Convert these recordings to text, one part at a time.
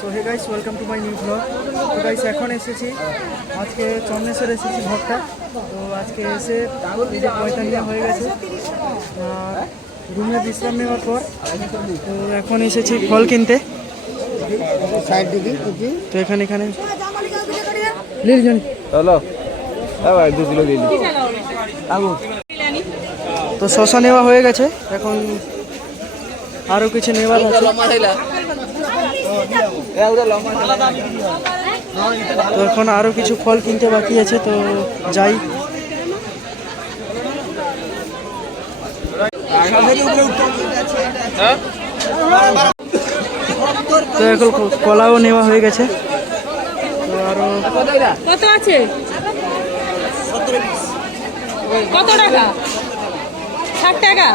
So hey guys, welcome to my new vlog. তো guys এখন এসেছি, আজকে চন্দ্রেশ্বর এসেছি ভক্তা। তো আজকে এসে এই যে পয়সা নেওয়া হয়ে গেছে, রুমে বিশ্রাম নেওয়ার পর তো এখন এসেছি ফল কিনতে। তো এখানে তো শশা নেওয়া হয়ে গেছে, এখন আরও কিছু নেওয়ার আছে। তো এখন আরও কিছু ফল কিনতে বাকি আছে, তো যাই। তো এখন কলাও নেওয়া হয়ে গেছে। তো আরো কত আছে? কত টাকা? 60 টাকা,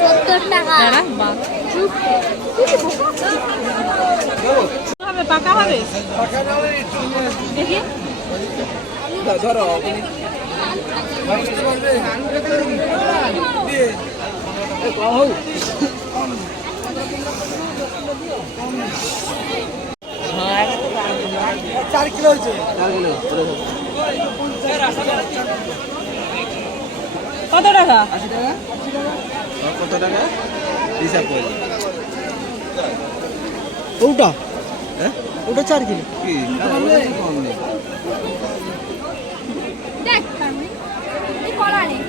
70 টাকা। হবে পাকা হবে দেখি। ধরো চার কিলো হয়েছে। কত টাকা? 80 টাকা। কত টাকা হিসাব করে ওটা? হ্যাঁ ওটা 4 কিলো কি কম নেই। দেখ এই কলা নেই।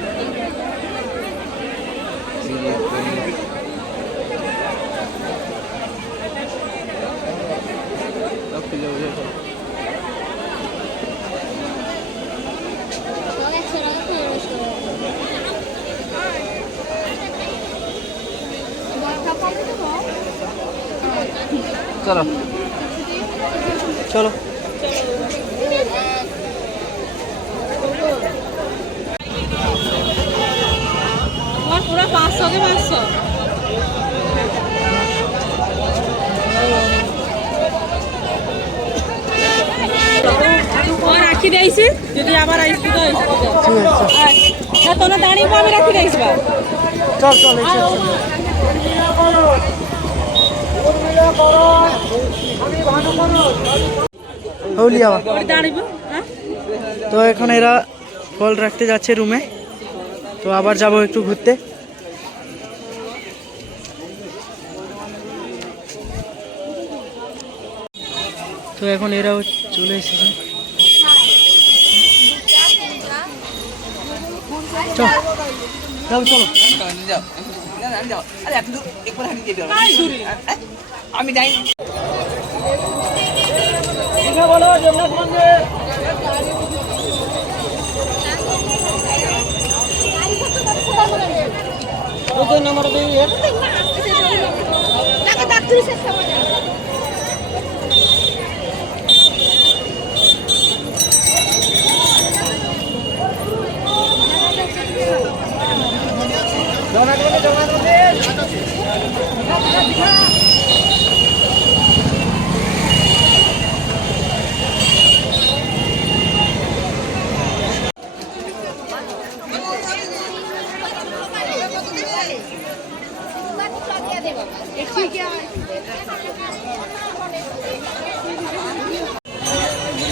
চলো চলো আমার পুরো 500 কে 500। রাখি দিয়েছি, যদি আবার আইসি তো না তোরা দাঁড়িয়ে আমি রাখি দিয়েছি। চল চল তো এখন এরা ফল রাখতে যাচ্ছে রুমে, তো আবার যাব একটু ঘুরতে। তো এখন এরাও চলে এসেছে। চলো চলো আমি যাই।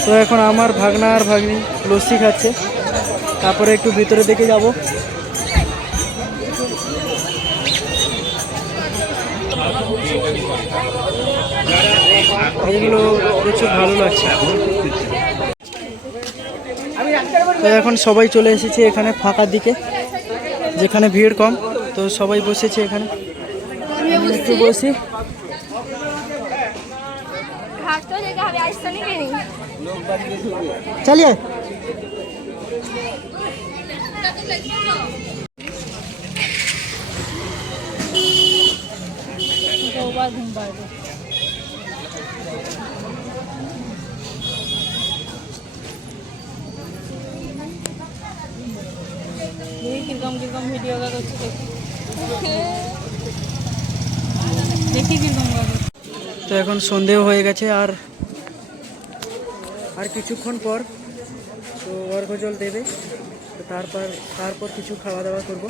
তো এখন আমার ভাগনা আর ভাগ্নি লস্যি খাচ্ছে, তারপরে একটু ভিতরে দিকে যাব। এগুলো প্রচুর ভালো লাগছে। তো এখন সবাই চলে এসেছে এখানে ফাঁকার দিকে, যেখানে ভিড় কম। তো সবাই বসেছে এখানে, একটু বসি। চালিয়ে ঘুম পাড়বে। কিরকম কিরকম ভিডিও করছে দেখি কিরকম। তো এখন সন্ধেও হয়ে গেছে, আর কিছুক্ষণ পর তো অর্ঘ্যজল দেবে। তো তারপর কিছু খাওয়া দাওয়া করবো,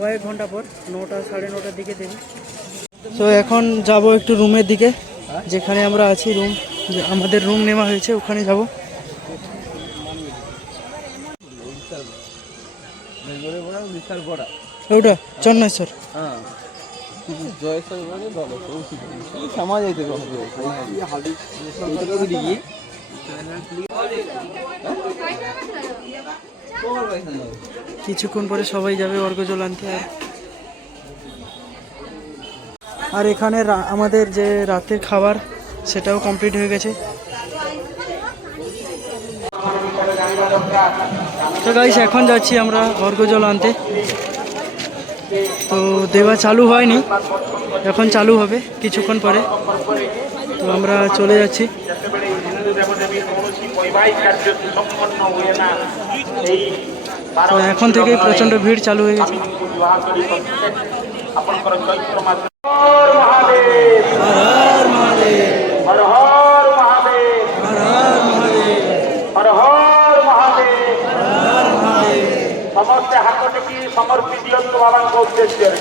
কয়েক ঘন্টা পর 9টা সাড়ে 9টার দিকে দেবে। তো এখন যাব একটু রুমের দিকে, যেখানে আমরা আছি রুম, আমাদের রুম নেওয়া হয়েছে, ওখানে যাব। ওটা চন্নেশ্বর। কিছুক্ষণ পরে সবাই যাবে অর্ঘ্যজল আনতে। আর এখানে আমাদের যে রাতের খাবার সেটাও কমপ্লিট হয়ে গেছে। তো গাইস এখন যাচ্ছি আমরা অর্ঘ্যজল আনতে। তো দেওয়া চালু হয়নি, এখন চালু হবে কিছুক্ষণ পরে। তো আমরা চলে যাচ্ছি। তো এখন থেকেই প্রচণ্ড ভিড় চালু হয়ে গেছে। ସମସ୍ତେ ହାତ ଟେକି ସମର୍ପି ଦିଅନ୍ତୁ ବାବାଙ୍କ ଉଦ୍ଦେଶ୍ୟରେ।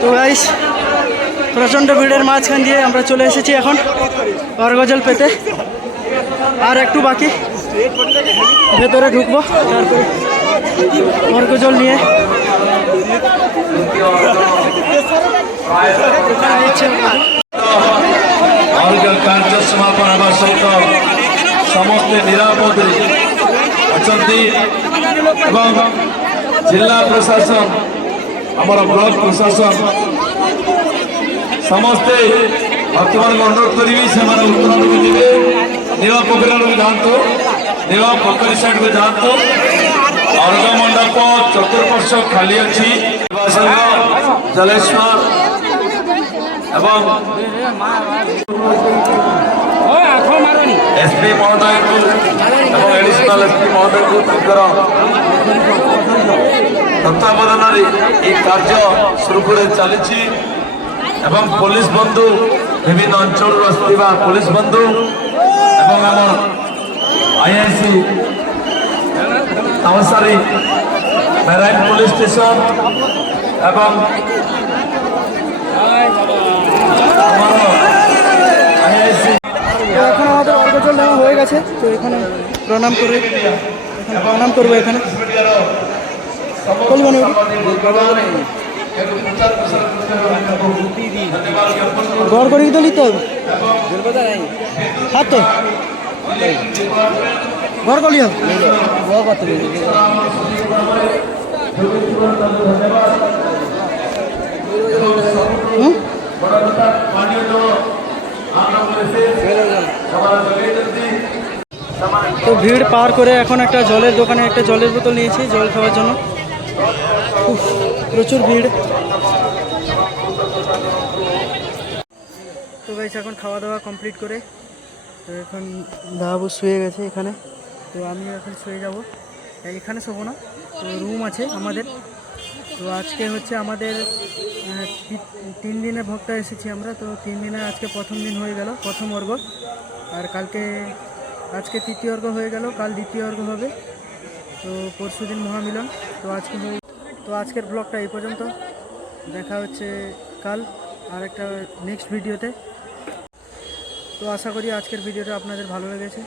তো গাইস প্রচণ্ড ভিড়ের মাঝখান দিয়ে আমরা চলে এসেছি এখন অর্ঘ্যজল পেতে। আর একটু বাকি, ভেতরে ঢুকবো, তারপরে অর্ঘ্যজল নিয়ে କାର୍ଯ୍ୟ ସମାପନ ହେବା ସହିତ ସମସ୍ତେ ନିରାପଦରେ ଅଛନ୍ତି ଏବଂ ଜିଲ୍ଲା ପ୍ରଶାସନ, ଆମର ବ୍ଲକ ପ୍ରଶାସନ ସମସ୍ତେ ଭକ୍ତମାନଙ୍କୁ ଅନୁରୋଧ କରିବି ସେମାନେ ଉତ୍ତରକୁ ଯିବେ। ନୀଳ ପୋଖରୀ ଆଡ଼କୁ ଯାଆନ୍ତୁ, ନୀଳ ପୋଖରୀ ସାଇଡକୁ ଯାଆନ୍ତୁ। ଅର୍ଘ୍ୟ ମଣ୍ଡପ ଚତୁଃପାର୍ଶ୍ୱ ଖାଲି ଅଛି। ଜଲେଶ୍ୱର ଏବଂ एसपी महोदय को एवं एडिशनल एसपी महोदय को तांकर तत्वावधान ये कार्य सुरुखुरे चली एवं पुलिस बंधु विभिन्न अंचल आसुवा पुलिस बंधु एवं आम आईआईसी तामसारी मेराइन पुलिस स्टेशन एवं आईआईसी এখন আমাদের অর্ঘ্যজল নেওয়া হয়ে গেছে। তো এখানে প্রণাম করবে, প্রণাম করবো এখানে গড় করে তো নিতে হবে হাত তো গড় করলি হবে। তো ভিড় পার করে এখন একটা জলের দোকানে একটা জলের বোতল নিয়েছি জল খাওয়ার জন্য। প্রচুর ভিড়। তো গাইস এখন খাওয়া দাওয়া কমপ্লিট করে তো এখন দাবু শুয়ে গেছে এখানে। তো আমিও এখন শুয়ে যাব, এখানে শোবো না, তো রুম আছে আমাদের। তো আজকে হচ্ছে আমাদের 3 দিনে ভক্ত এসেছি আমরা। তো 3 দিনে আজকে প্রথম দিন হয়ে গেল, প্রথম অর্ঘ্য। আর আজকে তৃতীয় অর্ঘ্য হয়ে গেল, কাল দ্বিতীয় অর্ঘ্য হবে। তো পরশু দিন মহামিলন। তো আজকের ব্লগটা এই পর্যন্ত, দেখা হচ্ছে কাল আর একটা নেক্সট ভিডিওতে। তো আশা করি আজকের ভিডিওটা আপনাদের ভালো লেগেছে।